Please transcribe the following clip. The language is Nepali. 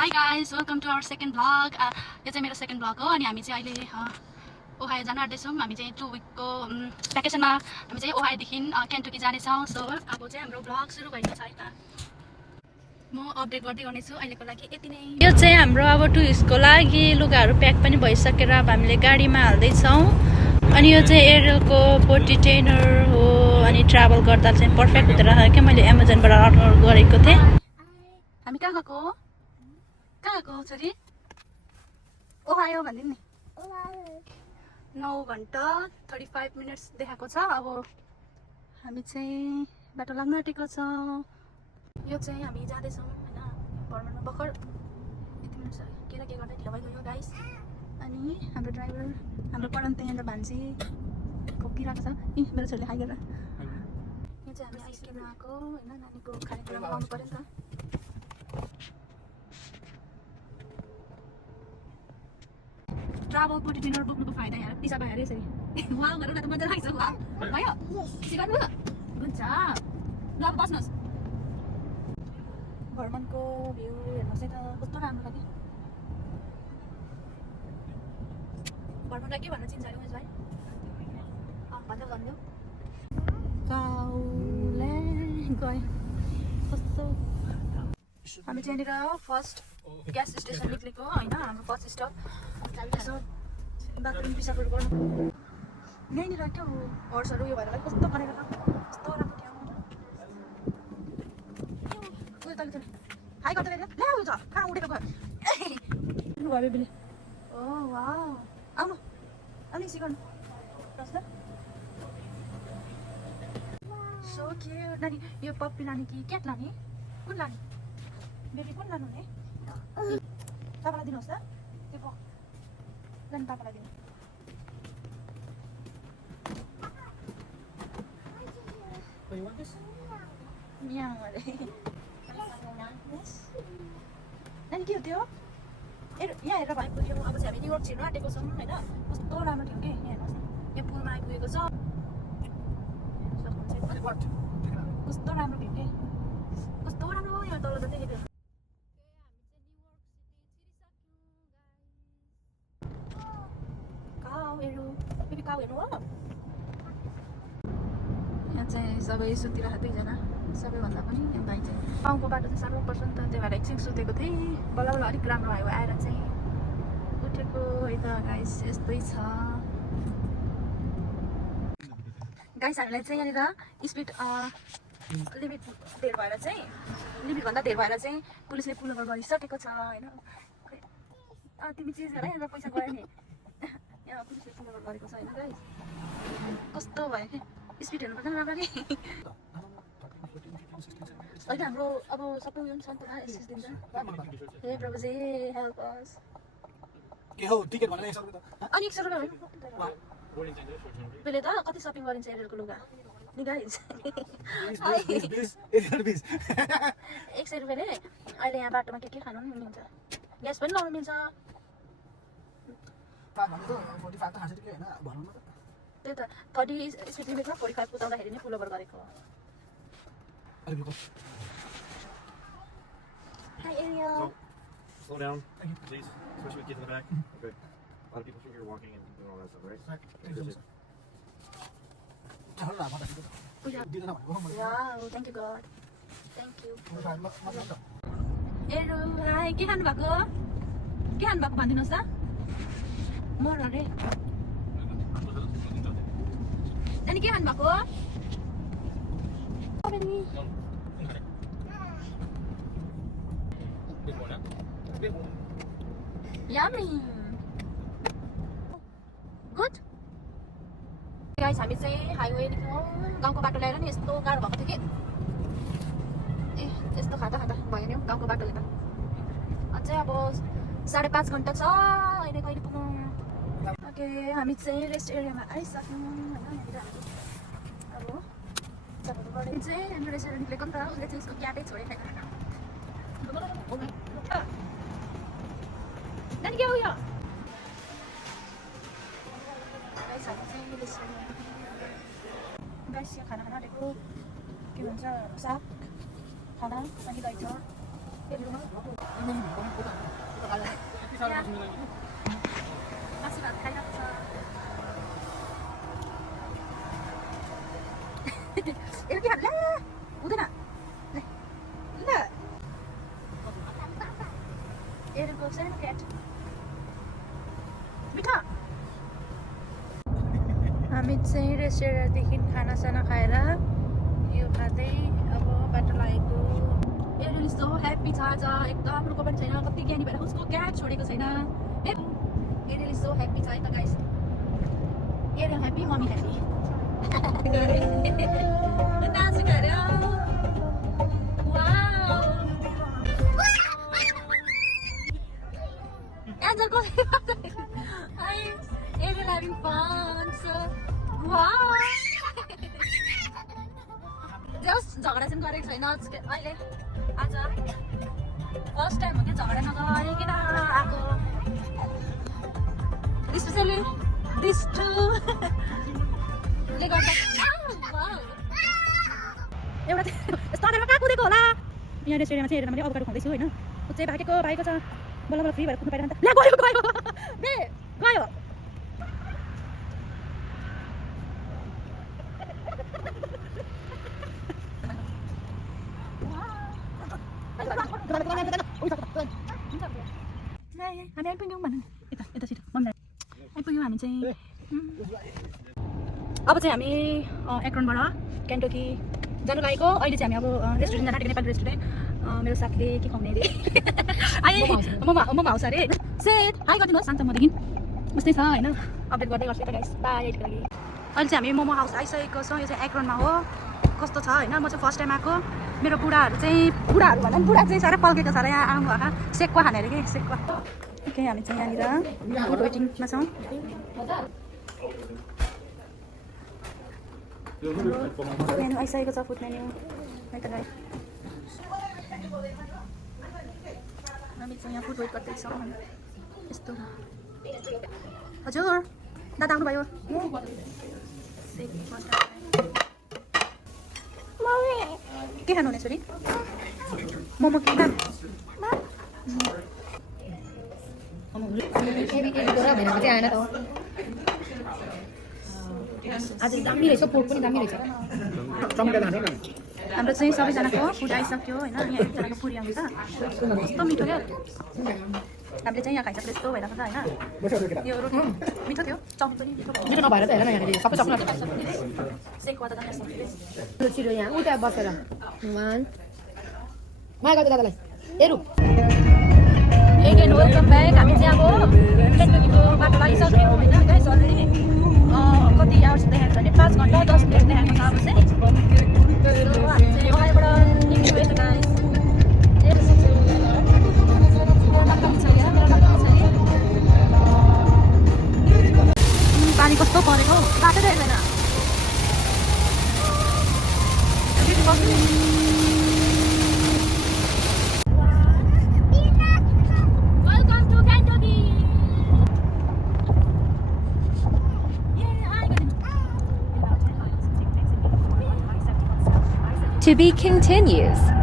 Hi guys, welcome to our second vlog. यो चाहिँ मेरो सेकेन्ड भ्लग हो अनि हामी चाहिँ अहिले ओहायो जान आँट्दैछौँ। हामी चाहिँ 2 विकको भ्याकेसनमा हामी चाहिँ ओहायोदेखि केन्टकी जानेछौँ। सो अब चाहिँ हाम्रो भ्लग सुरु भएको छ यता। म अपडेट गर्दै गर्नेछु अहिलेको लागि यति नै। यो चाहिँ हाम्रो अब टुरिस्टको लागि लुगाहरू प्याक पनि भइसकेर अब हामीले गाडीमा हाल्दैछौँ। अनि यो चाहिँ एयरटेलको पोटी टेनर हो अनि ट्राभल गर्दा चाहिँ पर्फेक्ट हुँदो रहेछ क्या। मैले एमाजोनबाट अर्डर गरेको थिएँ। हामी कहाँ गएको हो? कहाँ गएको छोरी? ओहायो भनिदिनु नि। 9 घन्टा 35 मिनट्स देखाएको छ। अब हामी चाहिँ बाटो लाग्न आँटेको छ। यो चाहिँ हामी जाँदैछौँ होइन भर्मरमा भर्खर यति मिनट छ के र के गर्दै ढिलो भइगयो गाइस। अनि हाम्रो ड्राइभर हाम्रो पढन त्यहाँनिर भान्जी खोकिरहेको छ। मेरो छोरीले खाइ गरेर यो चाहिँ हामी आइसक्रिम आएको होइन नानीको खानेकुरा लगाउनु पऱ्यो नि त। ट्राभल पोटी टेनर बोक्नुको फाइदा यार पिसा भयो अरे यसरी वाउ गरौँ न त मजा लाग्छ। वाउ भयो सिकाउनु हुन्छ ल अब बस्नुहोस्। भर्मनको भ्यू हेर्नुहोस् है त कस्तो राम्रो लाग्यो। भर्मनलाई के भन्न चिन्छ अरे उमेश भाइ? भन्दै भन्नु काउले गयो कस्तो। हामी चाहिँ यहाँनिर फर्स्ट ग्यास स्टेसन निक्लेको होइन हाम्रो फर्स्ट स्टप। यसो बाथरुम पिसाबहरू गर्नु यहीँनिर क्या हो हर्सहरू उयो भएर कस्तो गरेर कस्तो राम्रो ठाउँ। उयो तल हाई गर्दै ल्या उयो छ कहाँ उडेको भयो बेबीले। ओ वाउ आउनु अलिक सिकाउनु सो क्युट। नानी यो पप्पी लाने कि क्याट लाने? कुन लाने बेबी? कुन लानु हुने? तपाईँलाई दिनुहोस् त त्यो लानु पापालाई दिनु। म्याउ अरे नानी के हो त्यो? यहाँ हेरेर भाइ पुग्यो। अब चाहिँ हामी न्युयोर्क छिर्नु आँटेको छौँ होइन कस्तो राम्रो ठाउँ के यहाँ हेर्नुहोस् यहाँ पुलमा आइपुगेको छ। कस्तो राम्रो भ्यू के कस्तो राम्रो यहाँ तल जति देख्यो। काउ हेर्नु हो यहाँ चाहिँ सबै सुतिरहेको दुईजना सबैभन्दा पनि भाइ चाहिँ गाउँको बाटो चाहिँ साह्रो पर्छ नि त त्यही भएर एकछिन सुतेको थिएँ। बल्ल बल्ल अलिक राम्रो भयो आएर चाहिँ उठेको है त गाइस। यस्तै छ गाइस। हामीलाई चाहिँ यहाँनिर स्पिड लिमिट धेर भएर चाहिँ लिमिटभन्दा धेर भएर चाहिँ पुलिसले पुल ओभर गरिसकेको छ होइन। तिमी चिज हेर यहाँनिर पैसा गयो नि यहाँ पुलिसले पुल ओभर गरेको छ होइन गाइस। कस्तो भयो कि स्पिड हेर्नुपर्छ राम्ररी होइन हाम्रो अब सबै उयो पनि छ नि त एक्सेस दिन्छ। हे प्रभुजी हेल्प अस। के हो टिकट भनेर 100 रुपैयाँ त अनि 100 रुपैयाँ पहिले त कति सपिङ गरिन्छ एयरटेलको लुगा नि गाइस 100 रुपैयाँले अहिले यहाँ बाटोमा के खानु पनि मिल्छ ग्यास पनि लाउनु मिल्छ। त्यही त 30 स्पिड लिमिटमा 45 कुदाउँदाखेरि नै पुल ओभर गरेको हो। Hi Ariel. Slow down, please. Especially with kids in the back. Okay. A lot of people think you're walking and doing all that stuff, right? Wow, thank you God. Thank you. Ariel, hi. के खानु भएको? के खानु भएको भनिदिनुहोस् त? मर अरे अनि के खानु भएको? Yummy. Good. गाइस हामी चाहिँ हाइवे निक्ल्यौँ। गाउँको बाटो ल्याएर नि यस्तो गाह्रो भएको थियो कि ए यस्तो खाता खाता भयो नि गाउँको बाटोले त। अझै अब 5.5 घन्टा छ अहिले कहिले पुग्नु। ओके हामी चाहिँ रेस्ट एरियामा आइसक्यौँ होइन। अब चाहिँ हाम्रो रेस्ट एरिया निक्लेको नि त उसले चाहिँ उसको क्याटै छोडेको नानी के हो यो गाइस यहाँ खाना खान आँटेको के भन्छ साग खाना अनि दही छ। 맛이 맛깔렸어. 이렇게 할래? 오대나. 네. 네. 이렇게 세르켓. बिठा हामी चाहिँ रेस्टुरेन्टदेखि खानासाना खाएर यो खाँदै अब बाटो लागेको एरियल यस्तो ह्याप्पी छ आज एकदम रुको पनि छैन कति ज्ञानी भएर उसको क्याट छोडेको छैन एरियल यस्तो ह्याप्पी छ है त guys Ariel happy mummy happy dance गर्यो वाउ एन्जलको Ariel having fun, so wow! Just झगडा चाहिँ गरेको छैन अहिले आज फर्स्ट टाइम हो कि झगडा नगरिकन आएको स्पेसली दिस टु ले गर्दा एउटा यस्तो अगाडिमा कहाँ कुदेको होला यहाँ रेस्टुरेन्टमा चाहिँ हेरेर मैले अभोकाडो खाँदैछु होइन ऊ चाहिँ भागेको छ बल्ल बल्ल फ्री भएर कुद्नु पाइरहन्छ ल्या गयो बे गयो हामी आइपुग्यौँ भन यता छिटो मम्मीलाई आइपुग्यौँ हामी चाहिँ अब चाहिँ हामी एक्रोनबाट क्यान्टोकी जानु लागेको अहिले चाहिँ हामी अब रेस्टुरेन्ट जानु आँटेको नेपाली रेस्टुरेन्ट मेरो साथीले के खुवाउने अरे अहिले मोमो हाउस अरे सेट हाई गरिदिनुहोस् शान्त मदेखि उस्तै छ होइन अपडेट गर्दै गर्छु यता गाइस बाई यतिको लागि अहिले चाहिँ हामी मोमो हाउस आइसकेको छौँ यो चाहिँ एक्रोनमा हो कस्तो छ होइन म चाहिँ फर्स्ट टाइम आएको मेरो बुढाहरू भन्दा पनि बुढा चाहिँ साह्रै पल्केको छ र यहाँ आउनु भएको सेक्वा खाने अरे कि सेक्वा ओके हामी चाहिँ यहाँनिर फुड वेटिङमा छौँ मेनु आइसकेको छ फुड मेन्यु है त गाई हामी चाहिँ यहाँ फुड वेट गर्दैछौँ यस्तो हजुर दादा आउनुभयो के खानुहुने छोरी मोमो के नाम आज दामी रहेछ पोर्क पनि दामी रहेछ हाम्रो चाहिँ सबैजनाको फुड आइसक्यो होइन यहाँ एकजनाको पुरी आउँछ कस्तो मिठो क्या हामीले चाहिँ यहाँ खाइसक्यो यस्तो भइरहेको छ होइन यो रोटी मिठो थियो चाउमिन पनि मिठो नभएर त हेर न यहाँनिर सबै सक्नु सेकवा त छिटो यहाँ उता बसेर माया गर्दै दादालाई हेरु एगेन वेलकम ब्याक हामी चाहिँ अब क्यान्टोकीको बाटो लागिसक्यौँ होइन गाइस अलरेडी कति आवर्स देखाएको छ भने 5 घन्टा 10 मिनट देखाएको छ अब चाहिँ हामी चाहिँ अगाडिबाट निक्लिएको गाइस पानी कस्तो परेको बाटो देख्दैन To be continues.